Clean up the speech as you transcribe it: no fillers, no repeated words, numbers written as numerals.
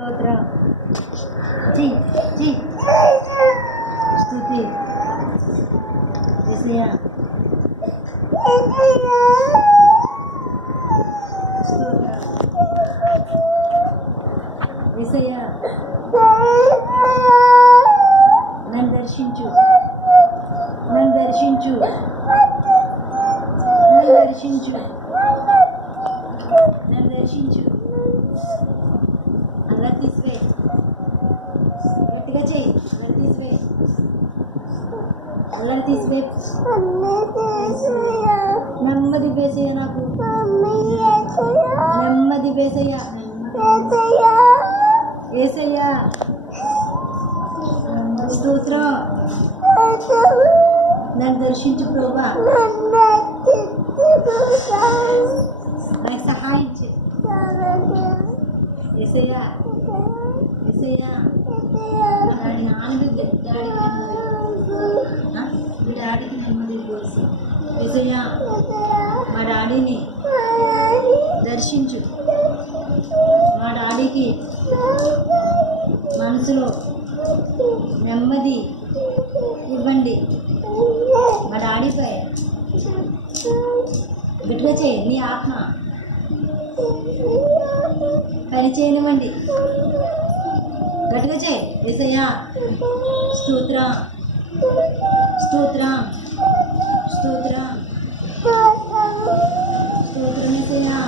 స్తోత్ర G G స్తుతి యేసయ్యా స్తోత్ర యేసయ్యా నన్ను దర్శించు నన్ను దర్శించు నన్ను దర్శించు నన్ను దర్శించు అల్లరి తీసివే గట్టిగా చెయ్యి అల్లరి తీసివే నెమ్మది వేసయ్యా నాకు నెమ్మది వేసయ్యా యేసయ్యా స్తోత్రం నన్ను దర్శించు ప్రభువా నాకు సహాయం చేయి యేసయ్యా యేసయ్యా డాడీకి నెమ్మది పోసి యేసయ్యా మా డాడీని దర్శించు మా డాడీకి మనసులో నెమ్మది ఇవ్వండి మా డాడీపై గట్టిగా చేయి నీ ఆత్మ పని చేయనివ్వండి గట్టిగా చేయి యేసయ్యా స్తోత్రం స్తోత్రం స్తోత్రం స్తోత్రం యేసయ్యా